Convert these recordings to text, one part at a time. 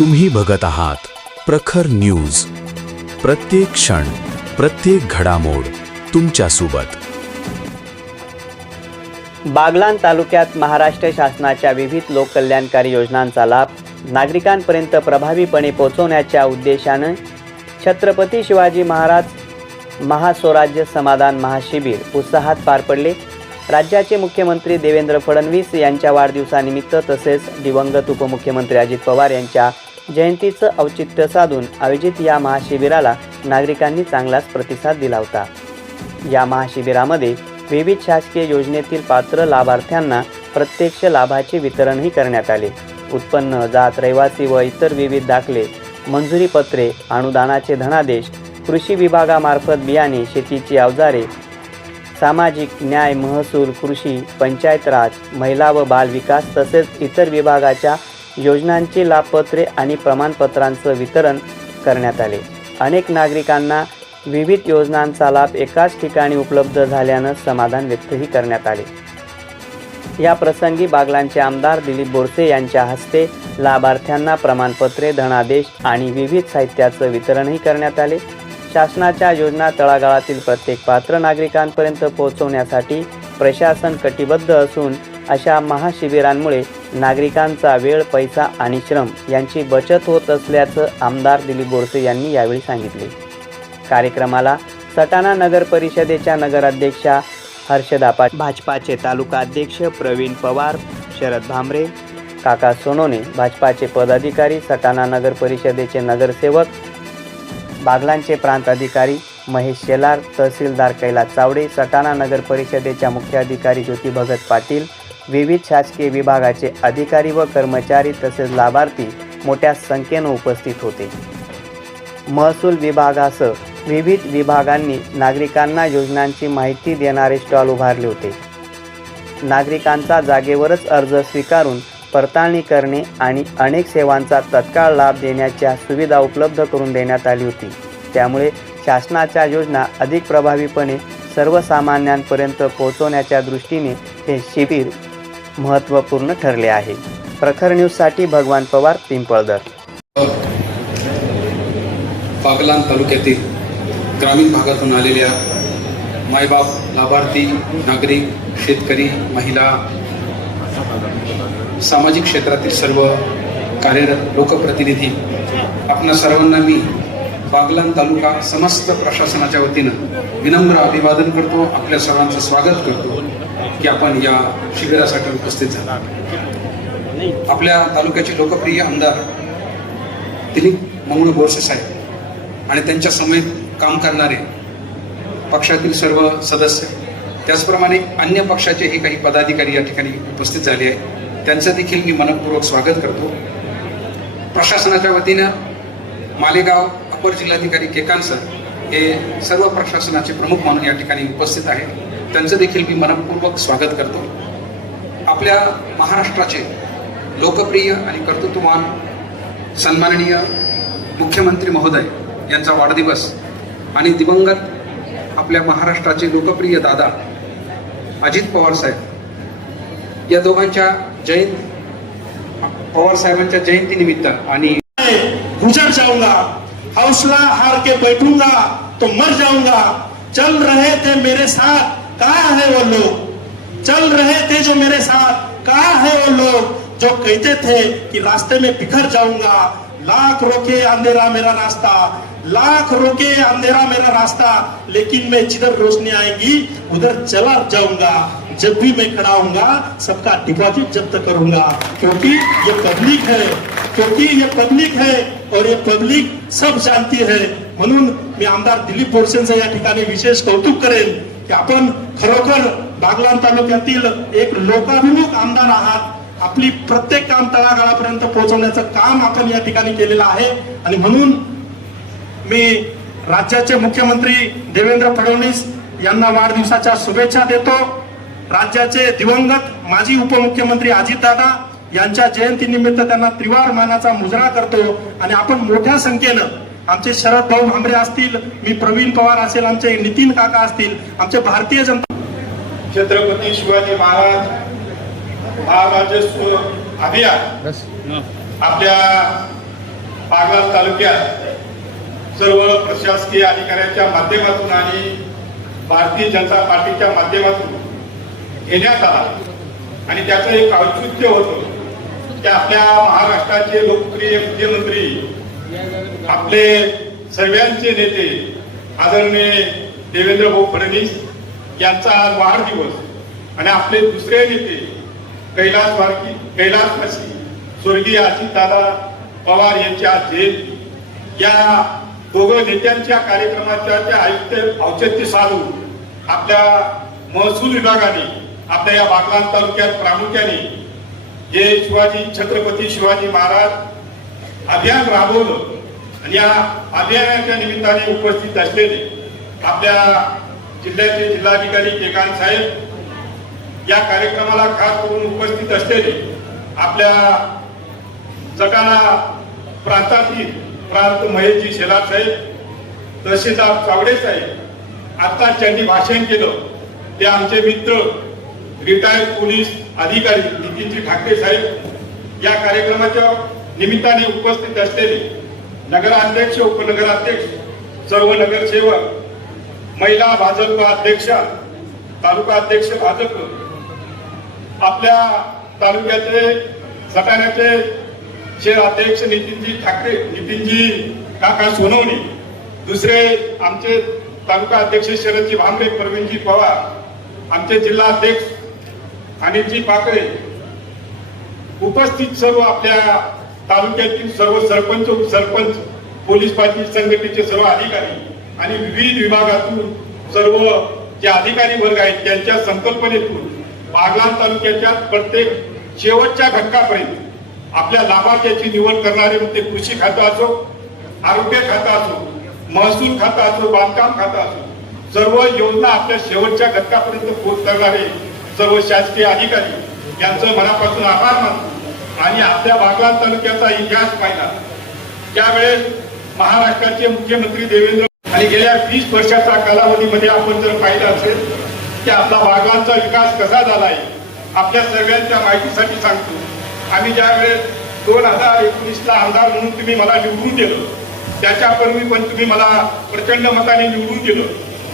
तुम्ही बघत आहात प्रखर न्यूज. प्रत्येक क्षण, प्रत्येक घडामोड तुमच्या सोबत. बागलाण तालुक्यात महाराष्ट्र शासनाच्या विविध लोककल्याणकारी योजनांचा लाभ नागरिकांपर्यंत प्रभावीपणे पोहोचवण्याच्या उद्देशाने छत्रपती शिवाजी महाराज महास्वराज्य समाधान महाशिबिर उत्साहात पार पडले. राज्याचे मुख्यमंत्री देवेंद्र फडणवीस यांच्या वाढदिवसानिमित्त तसेच दिवंगत उपमुख्यमंत्री अजित पवार यांच्या जयंतीचं औचित्य साधून आयोजित या महाशिबिराला नागरिकांनी चांगलाच प्रतिसाद दिला होता. या महाशिबिरामध्ये विविध शासकीय योजनेतील पात्र लाभार्थ्यांना प्रत्यक्ष लाभाचे वितरणही करण्यात आले. उत्पन्न, जात, रहिवासी व इतर विविध दाखले, मंजुरी पत्रे, अनुदानाचे धनादेश, कृषी विभागामार्फत बियाणे, शेतीची अवजारे, सामाजिक न्याय, महसूल, कृषी, पंचायत राज, महिला व बाल विकास तसेच इतर विभागाच्या योजनांची लाभपत्रे आणि प्रमाणपत्रांचं वितरण करण्यात आले. अनेक नागरिकांना विविध योजनांचा लाभ एकाच ठिकाणी उपलब्ध झाल्यानं समाधान व्यक्तही करण्यात आले. या प्रसंगी बागलाणचे आमदार दिलीप बोरसे यांच्या हस्ते लाभार्थ्यांना प्रमाणपत्रे, धनादेश आणि विविध साहित्याचं वितरणही करण्यात आले. शासनाच्या योजना तळागाळातील प्रत्येक पात्र नागरिकांपर्यंत पोहोचवण्यासाठी प्रशासन कटिबद्ध असून अशा महाशिबिरांमुळे नागरिकांचा वेळ, पैसा आणि श्रम यांची बचत होत असल्याचं आमदार दिलीप बोरसे यांनी यावेळी सांगितले. कार्यक्रमाला सटाणा नगर परिषदेच्या नगराध्यक्षा हर्षदा पाटील, भाजपाचे तालुका अध्यक्ष प्रवीण पवार, शरद भामरे, काका सोनोने, भाजपाचे पदाधिकारी, सटाणा नगर परिषदेचे नगरसेवक, बागलाणचे प्रांत अधिकारी महेश शेलार, तहसीलदार कैलास चावडे, सटाणा नगर परिषदेच्या मुख्याधिकारी ज्योती भगत पाटील, विविध शासकीय विभागाचे अधिकारी व कर्मचारी तसेच लाभार्थी मोठ्या संख्येने उपस्थित होते. महसूल विभागासह विविध विभागांनी नागरिकांना योजनांची माहिती देणारे स्टॉल उभारले होते. नागरिकांचा जागेवरच अर्ज स्वीकारून पडताळणी करणे आणि अनेक सेवांचा तत्काळ लाभ देण्याच्या सुविधा उपलब्ध करून देण्यात आली होती. त्यामुळे शासनाच्या योजना अधिक प्रभावीपणे सर्वसामान्यांपर्यंत पोहोचवण्याच्या दृष्टीने हे शिबिर महत्त्वपूर्ण ठरले आहे. प्रखर न्यूजसाठी भगवान पवार, पिंपळदर. बागलाण तालुक्यातील ग्रामीण भागातून आलेल्या मायबाप, लाभार्थी, नागरिक, शेतकरी, महिला, सामाजिक क्षेत्रातील सर्व कार्यरत लोकप्रतिनिधी, आपणा सर्वांना मी बागलाण तालुका समस्त प्रशासनाच्या वतीनं विनम्र अभिवादन करतो. आपल्या सर्वांचं स्वागत करतो की आपण या शिबिरासाठी उपस्थित झाला. आपल्या तालुक्याचे लोकप्रिय आमदार दिलीप मंगळू बोरसे साहेब आणि त्यांच्या समेत काम करणारे पक्षातील सर्व सदस्य, त्याचप्रमाणे अन्य पक्षाचेही काही पदाधिकारी या ठिकाणी उपस्थित झाले आहेत. त्यांचं देखील मी मनपूर्वक स्वागत करतो. प्रशासनाच्या वतीनं मालेगाव अपर जिल्हाधिकारी केकान सर हे सर्व प्रशासनाचे प्रमुख म्हणून या ठिकाणी उपस्थित आहेत. त्यांचं देखील मी मनपूर्वक स्वागत करतो. आपल्या महाराष्ट्राचे लोकप्रिय आणि कर्तृत्ववान सन्माननीय मुख्यमंत्री महोदय यांचा वाढदिवस आणि दिवंगत आपल्या महाराष्ट्राचे लोकप्रिय दादा अजित पवार साहेब या दोघांच्या पवार साहेबांच्या जयंतीनिमित्त आणि गुजर जाऊंगा, हौसला हार के बैठूंगा तो मर जाऊंगा, चल रहे थे मेरे साथ कहाँ है वो लोग, चल रहे थे जो मेरे साथ कहाँ है वो लोग जो कहते थे कि रास्ते में बिखर जाऊंगा, लाख रोके अंधेरा मेरा रास्ता, लाख रोके अंधेरा मेरा रास्ता, लेकिन मैं जिधर रोशनी आएगी उधर चला जाऊंगा, जब भी मैं खड़ा होऊंगा सबका डिपॉजिट जब्त करूंगा, क्योंकि ये पब्लिक है, क्योंकि ये पब्लिक है और ये पब्लिक सब जानती है. म्हणून मी आमदार दिलीप बोरसेंचं या ठिकाणी विशेष कौतुक करेन की आपण खरोखर बागलाण तालुक्यातील एक लोकाभिमुख आमदार आहात. आपली प्रत्येक काम तळागाळापर्यंत पोहोचवण्याचं काम आपण या ठिकाणी केलेलं आहे. आणि म्हणून मी राज्याचे मुख्यमंत्री देवेंद्र फडणवीस यांना वाढदिवसाच्या शुभेच्छा देतो. राज्याचे दिवंगत माजी उपमुख्यमंत्री अजितदादा यांच्या जयंतीनिमित्त त्यांना त्रिवार मानाचा मुजरा करतो. आणि आपण मोठ्या संख्येनं आमचे शरद भाऊ भामरे असतील, मी प्रवीण पवार असेल, आमचे नितीन काका असतील, आमचे भारतीय जनता छत्रपती शिवाजी महाराज महाराजस्व अभियान आपल्या बागलाण तालुक्यात सर्व प्रशासकीय अधिकाऱ्यांच्या माध्यमातून आणि भारतीय जनता पार्टीच्या माध्यमातून घेण्यात आला आणि त्याचं एक औचित्य होतं की आपल्या महाराष्ट्राचे लोकप्रिय मुख्यमंत्री आपले सर्वांचे नेते आदरणीय देवेंद्र भाऊ फडणवीस यांचा आज वाढदिवस आणि आपले दुसरे नेते कैलासवासी स्वर्गीय अजितदादा पवार यांच्या जयंती या दोघं नेत्यांच्या कार्यक्रमाच्या त्या औचित्य साधून आपल्या महसूल विभागाने आपल्या या बागलाण तालुक्यात प्रामुख्याने जे छत्रपती शिवाजी महाराज अभियान राबवलं आणि या अभियानाच्या निमित्ताने उपस्थित असलेले आपल्या जिल्ह्याचे जिल्हाधिकारी केकांत साहेब, या कार्यक्रमाला खास करून उपस्थित असलेले आपल्या सटाणा प्रांतातील प्रांत महेशजी शेलार साहेब, तहसीलदार चावडे साहेब, आता ज्यांनी भाषण केलं ते आमचे मित्र रिटायर्ड पोलीस अधिकारी नितीनजी ठाकरे साहेब, या कार्यक्रमाच्या निमित्ताने उपस्थित असलेले नगराध्यक्ष, उपनगराध्यक्ष, सर्व नगरसेवक, महिला भाजप अध्यक्षा, तालुका अध्यक्ष भाजप, आपल्या तालुक्याचे सटाण्याचे शहर अध्यक्ष नितीनजी काका सोनवणे, दुसरे आमचे तालुका अध्यक्ष शरदजी भांबरे, प्रवीणजी पवार, आमचे जिल्हा अध्यक्ष अनिलजी पाकळे, उपस्थित सर्व आपल्या तालुक्यातील सर्व सरपंच, पोलीस पाटील संघटनेचे सर्व अधिकारी आणि विविध विभागातून सर्व जे अधिकारी वर्ग आहेत त्यांच्या संकल्पनेतून बागलाण तालुक्याच्या प्रत्येक शेवटच्या घटकापर्यंत आपल्या लाभार्थ्याची निवड करणारे, मग ते कृषी खातं असो, आरोग्य खातं असो, महसूल खातं असो, बांधकाम खातं असो, सर्व योजना आपल्या शेवटच्या घटकापर्यंत पोहोच करणारे सर्व शासकीय अधिकारी यांचं मनापासून आभार मानतो. आणि आपल्या बागलाण तालुक्याचा इतिहास पाहिला त्यावेळेस महाराष्ट्राचे मुख्यमंत्री देवेंद्र आणि गेल्या 20 वर्षाच्या कालावधीमध्ये आपण जर पाहिलं असेल की आपला बागलाणचा विकास कसा झाला आहे, आपल्या सर्वांच्या माहितीसाठी सांगतो. आम्ही ज्यावेळेस 2019ला आमदार म्हणून तुम्ही मला निवडून दिलं, त्याच्यापूर्वी पण तुम्ही मला प्रचंड मताने निवडून दिलं,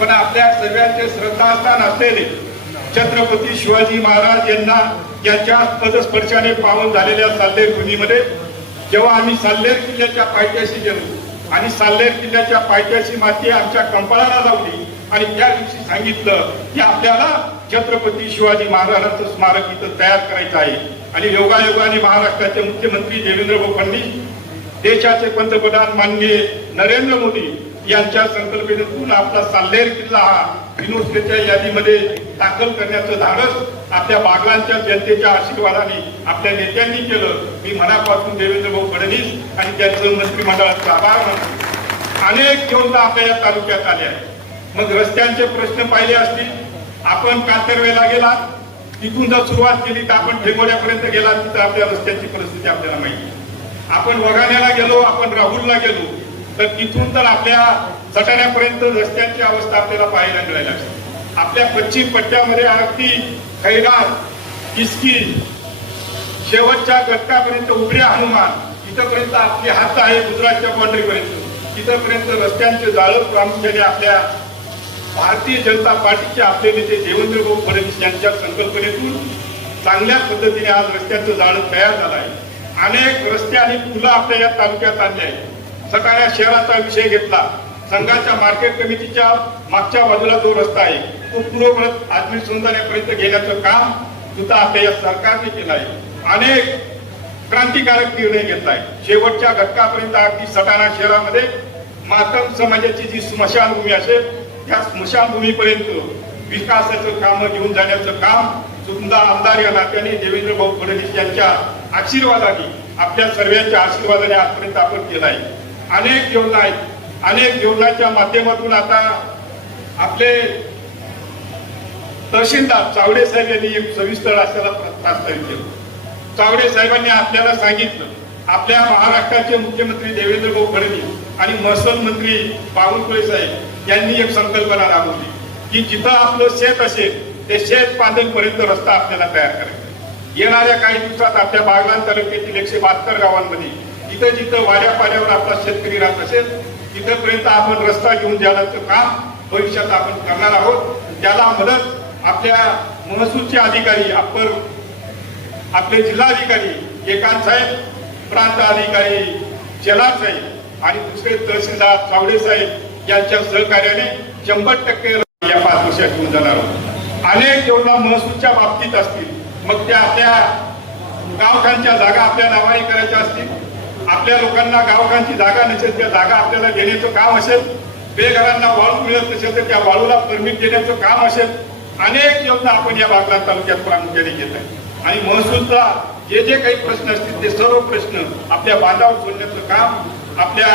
पण आपल्या सर्वांचे श्रद्धास्थान असलेले छत्रपती शिवाजी महाराज यांच्या पदस्पर्शाने पावन झालेल्या साल्हेर भूमीमध्ये जेव्हा आम्ही साल्हेर किल्ल्याच्या पायथ्याशी गेलो आणि साल्हेर किल्ल्याच्या पायथ्याशी माती आमच्या कंपाळाला लावली आणि त्या दिवशी सांगितलं की आपल्याला छत्रपती शिवाजी महाराजांचं स्मारक इथं तयार करायचं आहे. आणि योगायोगाने महाराष्ट्राचे मुख्यमंत्री देवेंद्र फडणवीस, देशाचे पंतप्रधान माननीय नरेंद्र मोदी यांच्या संकल्पनेतून आपला साल्हेर किल्ला हा युनेस्कोच्या यादीमध्ये दाखल करण्याचं धाडस आपल्या बागलाणच्या जनतेच्या आशीर्वादाने आपल्या नेत्यांनी केलं. मी मनापासून देवेंद्र भाऊ फडणवीस आणि त्यांचं मंत्रिमंडळाचे आभार मानतो. अनेक योजना आपल्या या तालुक्यात आल्या आहेत. मग रस्त्यांचे प्रश्न पाहिले असतील, आपण कातरवेला गेलात, तिथून जर सुरुवात केली तर आपण ठेंगोड्यापर्यंत गेलात, तिथं आपल्या रस्त्याची परिस्थिती आपल्याला माहिती आहे. आपण वघाण्याला गेलो, आपण राहुलला गेलो, तर तिथून तर आपल्या सटाण्यापर्यंत रस्त्यांची अवस्था आपल्याला पाहायला मिळायला लागते. आपल्या पश्चिम पट्ट्यामध्ये अगदी खैरार, किसकी, शेवटच्या घटकापर्यंत उभऱ्या हनुमान इथपर्यंत आपली हात आहे, गुजरातच्या बाउंड्रीपर्यंत तिथपर्यंत रस्त्यांचे जाळं प्रामुख्याने आपल्या भारतीय जनता पार्टीचे आपले नेते देवेंद्र भाऊ फडणवीस यांच्या संकल्पनेतून चांगल्या पद्धतीने आज रस्त्याचं जाळं तयार झालं आहे. अनेक रस्ते आणि पुलं आपल्या या तालुक्यात आणले आहेत. सटाणा शहराचा विषय घेतला, संघाच्या मार्केट कमिटीच्या मागच्या बाजूला जो रस्ता आहे तो पूर्ववत आजमीर सुंदर्यापर्यंत गेल्याचं काम सुद्धा आपल्या या सरकारने केलं आहे. अनेक क्रांतिकारक निर्णय घेतलाय. शेवटच्या घटकापर्यंत अगदी सटाणा शहरामध्ये मातंग समाजाची जी स्मशानभूमी असेल त्या स्मशानभूमीपर्यंत विकासाचं काम घेऊन जाण्याचं काम सुद्धा आमदार या नात्याने देवेंद्र भाऊ फडणवीस यांच्या आशीर्वादाने, आपल्या सर्वांच्या आशीर्वादाने आजपर्यंत आपण केलं आहे. अनेक योजना आहेत. अनेक योजनांच्या माध्यमातून आता आपले तहसीलदार चावडे साहेब यांनी एक सविस्तर असल्याला प्रस्तावित केलं. चावडे साहेबांनी आपल्याला सांगितलं, आपल्या महाराष्ट्राचे मुख्यमंत्री देवेंद्र भाऊ फडणवीस आणि महसूल मंत्री बावनकुळे साहेब यांनी एक संकल्पना राबवली की जिथं आपलं शेत असेल ते शेत पांदनपर्यंत रस्ता आपल्याला तयार करायचा. येणाऱ्या काही दिवसात आपल्या बागलाण तालुक्यातील 172 गावांमध्ये जिथं जिथं वाड्या पाड्यावर आपला शेतकरी राहत असेल तिथपर्यंत आपण रस्ता घेऊन जाण्याचं काम भविष्यात आपण करणार आहोत. त्याला मदत आपल्या महसूलचे अधिकारी आपले जिल्हाधिकारी एकांत साहेब, प्रांत अधिकारी जलाल साहेब आणि दुसरे तहसीलदार चावडे साहेब यांच्या सहकार्याने 100% या 5 वर्षात घेऊन जाणार आहोत. अनेक योजना महसूलच्या बाबतीत असतील, मग त्या आपल्या गावठाणच्या जागा आपल्या नावाने करायच्या असतील, आपल्या लोकांना गावठाणची जागा नसेल त्या जागा आपल्याला देण्याचं काम असेल, बेघरांना वाळू मिळत नसेल तर त्या वाळूला परमिट देण्याचं काम असेल, अनेक योजना आपण या बागलाण तालुक्यात प्रामुख्याने घेत आहे. आणि महसूलचा जे जे काही प्रश्न असतील ते सर्व प्रश्न आपल्या बांधावर सोडण्याचं काम आपल्या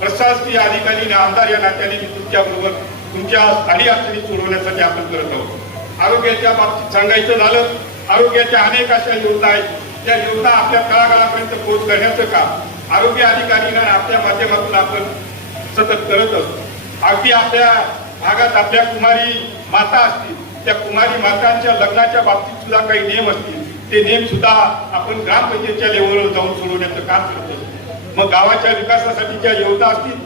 प्रशासकीय अधिकारी आणि आमदार या नात्याने मी तुमच्याबरोबर तुमच्या स्थानिक अडचणी सोडवण्यासाठी आपण करत आहोत. आरोग्याच्या बाबतीत सांगायचं झालं, आरोग्याच्या अनेक अशा योजना आहेत, त्या योजना आपल्या तळागाळापर्यंत पोहोच करण्याचं काम आरोग्य अधिकाऱ्यांना आपल्या माध्यमातून आपण सतत करत असतो. अगदी आपल्या भागात आपल्या कुमारी माता असतील, त्या कुमारी मातांच्या लग्नाच्या बाबतीत सुद्धा काही नियम असतील, ते नियम सुद्धा आपण ग्रामपंचायतच्या लेवलवर जाऊन सोडवण्याचं काम करतो. मग गावाच्या विकासासाठी ज्या योजना असतील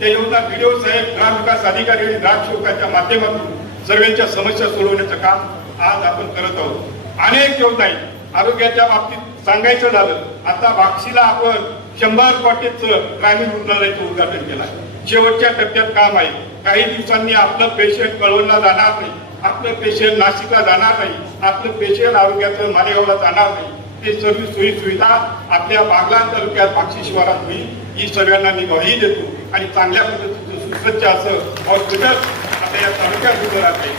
त्या योजना BDO साहेब, ग्रामविकास अधिकारी आणि ग्रामसेवकाच्या माध्यमातून सर्वांच्या समस्या सोडवण्याचं काम आज आपण करत आहोत. अनेक योजना आहेत. आरोग्याच्या बाबतीत सांगायचं झालं, आता बाक्षीला आपण 100 कोटीचं ग्रामीण रुग्णालयाचं उद्घाटन केलं आहे. शेवटच्या टप्प्यात काम आहे. काही दिवसांनी आपलं पेशंट कळवणला जाणार नाही, आपलं पेशंट नाशिकला जाणार नाही, आपलं पेशंट आरोग्याचं मालेगावला जाणार नाही. ते सर्व सोयी सुविधा आपल्या बागलाण तालुक्यात बाक्षी शिवारात होईल ही सर्वांना मी ग्वाही देतो. आणि चांगल्या पद्धतीचं सुसज्ज असं हॉस्पिटल आपल्या या तालुक्यात उभं राहते.